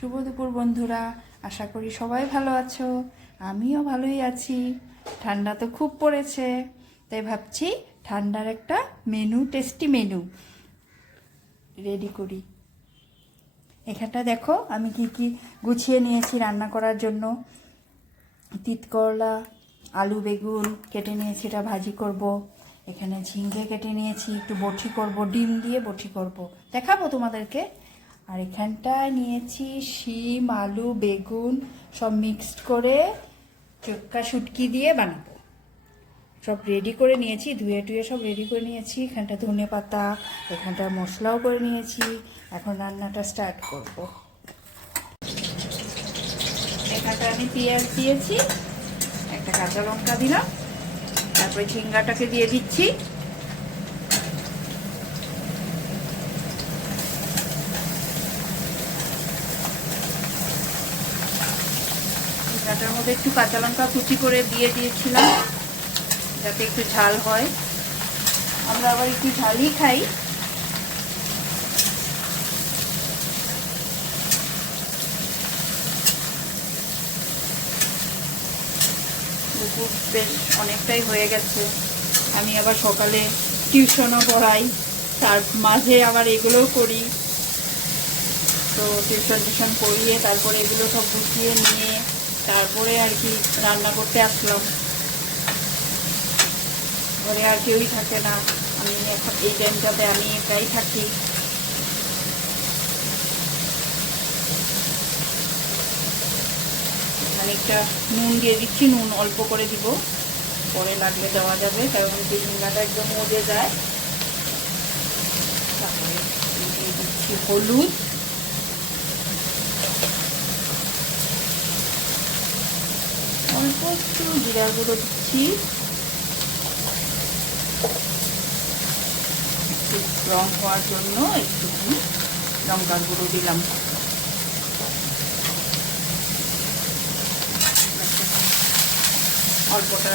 শুভ দুপুর বন্ধুরা, আশা করি সবাই ভালো আছো। আমিও ভালোই আছি। ঠান্ডা তো খুব পড়েছে, তাই ভাবছি ঠান্ডার একটা টেস্টি মেনু রেডি করি। এখানটা দেখো আমি কি কি গুছিয়ে নিয়েছি রান্না করার জন্য। তিত করলা, আলু বেগুন কেটে নিয়েছি, এটা ভাজি করব। এখানে ঝিঙ্গে কেটে নিয়েছি, একটু বটি করব, ডিম দিয়ে বটি করব, দেখাবো তোমাদেরকে। আর এখানটায় নিয়েছি শিম, আলু, বেগুন সব মিক্সড করে চক্কা শুটকি দিয়ে বানাবো। সব রেডি করে নিয়েছি, ধুয়ে টুয়ে সব রেডি করে নিয়েছি। এখানটা ধনে পাতা, এখানটা মশলাও করে নিয়েছি। এখন রান্নাটা স্টার্ট করব। এখানটা আমি পেঁয়াজ দিয়েছি, একটা কাঁচা লঙ্কা দিলাম, তারপরে ঝিঙ্গাটাকে দিয়ে দিচ্ছি। ঝিঙ্গাটার মধ্যে একটু কাঁচা লঙ্কা কুচি করে দিয়ে দিয়েছিলাম যাতে একটু ঝাল হয়। আমরা আবার একটু ঝালই খাই। দুপুর বেশ অনেকটাই হয়ে গেছে। আমি আবার সকালে টিউশনও পড়াই, তার মাঝে আবার এগুলোও করি। তো টিউশন করিয়ে তারপরে এগুলো সব গুছিয়ে নিয়ে তারপরে আর কি রান্না করতে আসলাম। ঘরে আর কেউই থাকে না, আমি এখন এই টাইমটাতে আমি একাই থাকি। খানিকটা নুন দিয়ে দিচ্ছি, নুন অল্প করে দিব, পরে লাগলে দেওয়া যাবে, কারণ ঝিঙ্গাটা একদম মজে যায়। তারপরে দিয়ে দিচ্ছি হলুদ, অল্প একটু জিরা গুঁড়ো দিচ্ছি, একটু রং হওয়ার জন্য একটুখানি লঙ্কার গুঁড়ো দিলাম। অল্পটা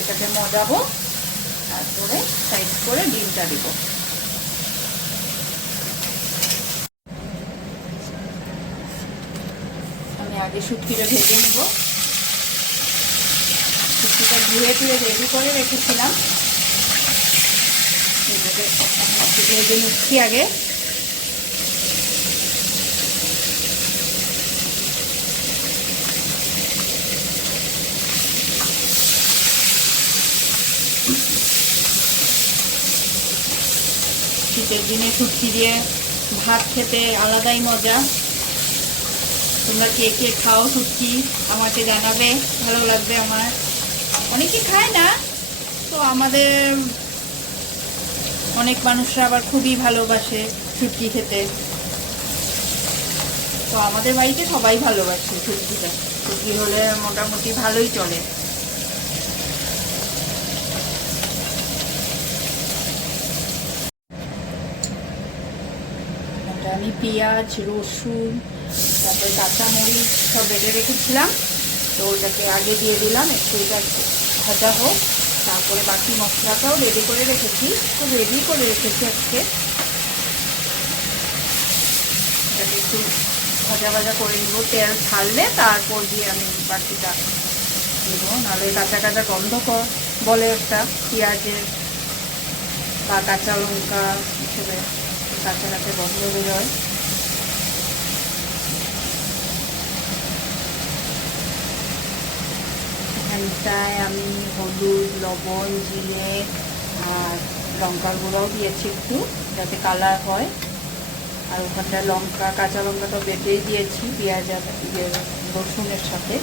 এটাকে মজাবো, তারপরে সাইড করে ডিমটা দিব। আমি আগে শুটকিটা ভেজে নেব। শুটকিটা ধুয়ে টুয়ে রেডি করে রেখেছিলাম, এটাকে একটু ভেজে নিচ্ছি আগে। শীতের দিনে শুটকি দিয়ে ভাত খেতে আলাদাই মজা। তোমরা কে কে খাও শুটকি আমাকে জানাবে, ভালো লাগবে আমার। অনেকে খায় না, তো আমাদের অনেক মানুষরা আবার খুবই ভালোবাসে শুটকি খেতে। তো আমাদের বাড়িতে সবাই ভালোবাসে শুটকিটা, শুটকি হলে মোটামুটি ভালোই চলে। আমি পেঁয়াজ, রসুন, তারপরে কাঁচামরিচ সব বেটে রেখেছিলাম, তো ওটাকে আগে দিয়ে দিলাম, একটু এটা ভাজা হোক। তারপরে বাকি মশলাটাও রেডি করে রেখেছি, সব রেডি করে রেখেছি আজকে। এটাকে একটু ভাজা ভাজা করে নিব, তেল ছাড়লে তারপর দিয়ে আমি বাকিটা দেবো, নাহলে কাঁচা কাঁচা গন্ধ বলে একটা পেঁয়াজের বা কাঁচা লঙ্কা হিসেবে কাঁচা কাঁচা গন্ধ বেরোয়। এখানটায় আমি হলুদ, লবণ, জিরে আর লঙ্কার গুঁড়াও দিয়েছি একটু, যাতে কালার হয়। আর ওখানটায় লঙ্কা, কাঁচা লঙ্কা তো বেটেই দিয়েছি পেঁয়াজ আর রসুনের সাথে।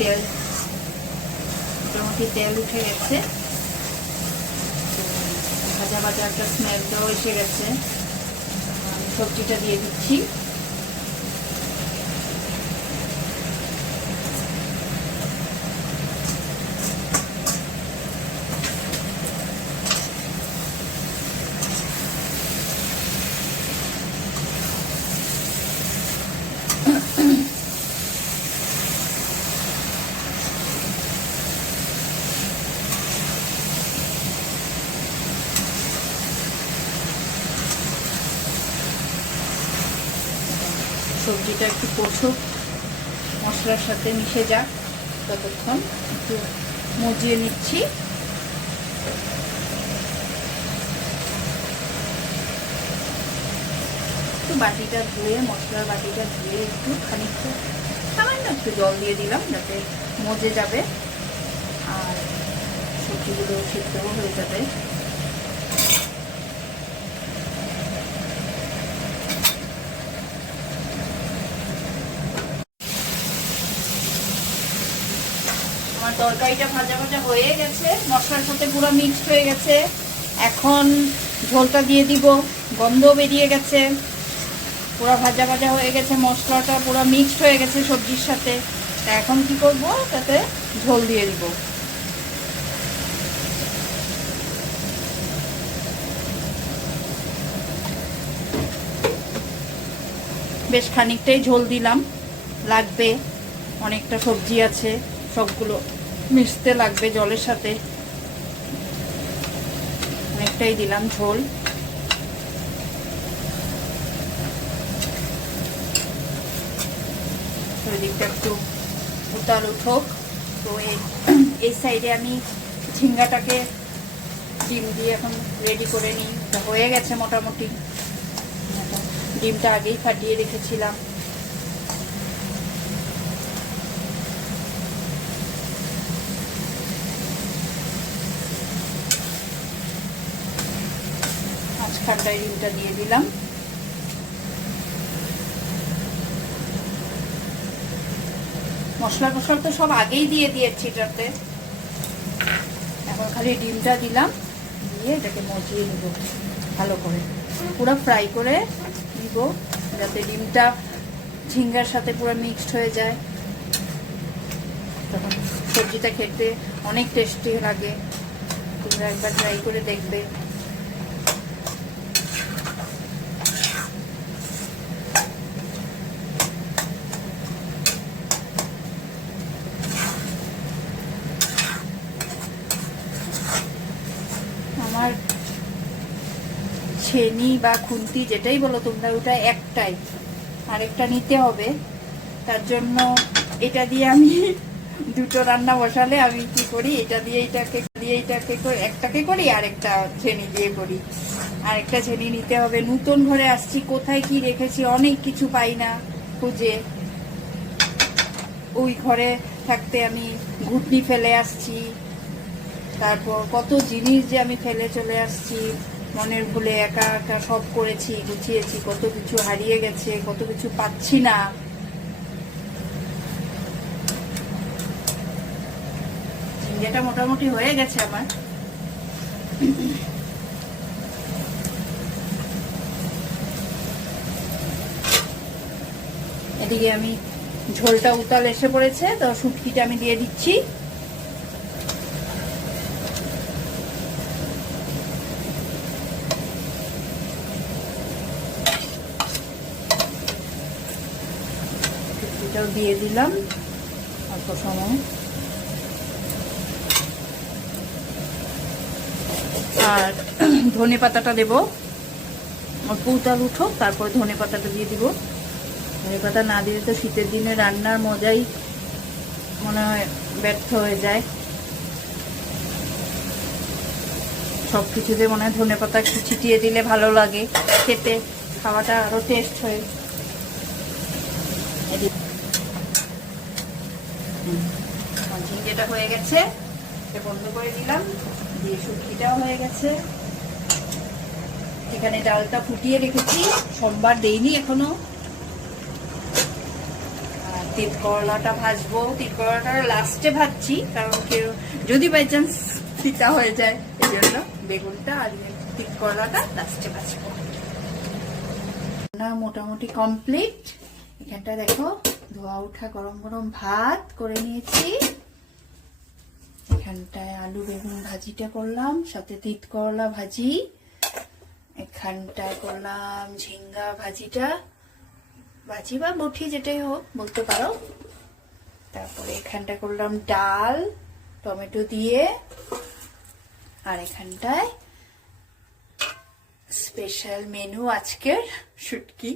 তেল মোটামুটি তেল উঠে গেছে, ভাজা ভাজা ভাজা একটা স্মেল তো এসে গেছে। সবজিটা দিয়ে দিচ্ছি। সবজিটা একটু কষুক, মশলার সাথে মিশে যাক, ততক্ষণ একটু মজিয়ে নিচ্ছি। একটু বাটিটা ধুয়ে, মশলার বাটিটা ধুয়ে একটু খানিকটা সামান্য একটু জল দিয়ে দিলাম যাতে মজে যাবে আর সবজিগুলো সিদ্ধও হয়ে যাবে। আমার তরকারিটা ভাজা ভাজা হয়ে গেছে, মশলার সাথে পুরো মিক্সড হয়ে গেছে। এখন ঝোলটা দিয়ে দিব, গন্ধ বেরিয়ে গেছে, পুরো ভাজা ভাজা হয়ে গেছে, মশলাটা পুরো মিক্সড হয়ে গেছে সবজির সাথে। তা এখন কি করব, তাতে ঝোল দিয়ে দিব। বেশ খানিকটাই ঝোল দিলাম, লাগবে, অনেকটা সবজি আছে, সবগুলো মিশতে লাগবে জলের সাথে, অনেকটাই দিলাম ঝোল। দিকটা একটু উতাল উঠোক। তো এই সাইডে আমি ঝিঙ্গাটাকে ডিম দিয়ে এখন রেডি করে নিই। হয়ে গেছে মোটামুটি, ডিমটা আগেই ফাটিয়ে রেখেছিলাম। মাঝখানটায় ডিমটা দিয়ে দিলাম। মশলা টসলা তো সব আগেই দিয়ে দিয়েছি এটাতে, এখন খালি ডিমটা দিলাম, দিয়ে এটাকে মজিয়ে নিব ভালো করে, পুরো ফ্রাই করে নিব যাতে ডিমটা ঝিঙ্গার সাথে পুরো মিক্সড হয়ে যায়। তখন সবজিটা খেতে অনেক টেস্টি লাগে, তোমরা একবার ট্রাই করে দেখবে। আমার ছেনি বা খুন্তি যেটাই বলো তোমরা, ওটা একটাই, আরেকটা নিতে হবে। তার জন্য এটা দিয়ে আমি দুটো রান্না বসালে আমি কি করি, এটা দিয়ে এইটাকে একটাকে করি, আরেকটা ছেনি দিয়ে করি। আরেকটা ছেনি নিতে হবে। নতুন ঘরে আসছি, কোথায় কি রেখেছি অনেক কিছু পাই না খুঁজে। ওই ঘরে থাকতে আমি ঘুটনি ফেলে আসছি, তারপর কত জিনিস যে আমি ফেলে চলে আসছি মনের ভুলে, একা একা সব করেছি, গুছিয়েছি, কত কিছু হারিয়ে গেছে, কত কিছু পাচ্ছি না। ঝিঙ্গেটা মোটামুটি হয়ে গেছে আমার। এদিকে আমি ঝোলটা উতাল এসে পড়েছে, তো শুটকিটা আমি দিয়ে দিচ্ছি। শুটকিটাও দিয়ে দিলাম অল্প সময়। আর ধনে পাতাটা দেবো, অল্প উতাল উঠো, তারপর ধনে পাতাটা দিয়ে দিব। ধনে পাতা না দিলে তো শীতের দিনে রান্নার মজাই মনে হয় ব্যর্থ হয়ে যায়। সব কিছুতে মনে হয় ধনে পাতা একটু ছিটিয়ে দিলে ভালো লাগে খেতে, খাওয়াটা আরো টেস্ট হয়। ঝিঙ্গেটা হয়ে গেছে, বন্ধ করে দিলাম, দিয়ে শুটকিটাও হয়ে গেছে। এখানে ডালটা ফুটিয়ে রেখেছি, সোমবার দেইনি এখনো। তিল করলাটা ভাজবো, তিল করলাটা লাস্টে ভাজছি, কারণ কেউ যদি বাই চান্স তিতা হয়ে যায়, এই জন্য বেগুনটা আর তিত করলাটা লাস্টে ভাজবো। রান্না মোটামুটি কমপ্লিট। এখানটা দেখো ধোয়া ওঠা গরম গরম ভাত করে নিয়েছি। এখানটায় আলু বেগুন ভাজিটা করলাম, সাথে তিত করলা ভাজি। এখানটায় করলাম ঝিঙ্গা ভাজিটা, ভাজি বা বটি যেটাই হোক বলতে পারো। তারপরে এখানটা করলাম ডাল টমেটো দিয়ে, আর এখানটায় স্পেশাল মেনু আজকের শুটকি।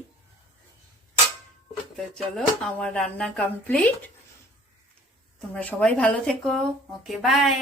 তো চলো, আমার রান্না কমপ্লিট। তোমরা সবাই ভালো থেকো। ওকে, বাই।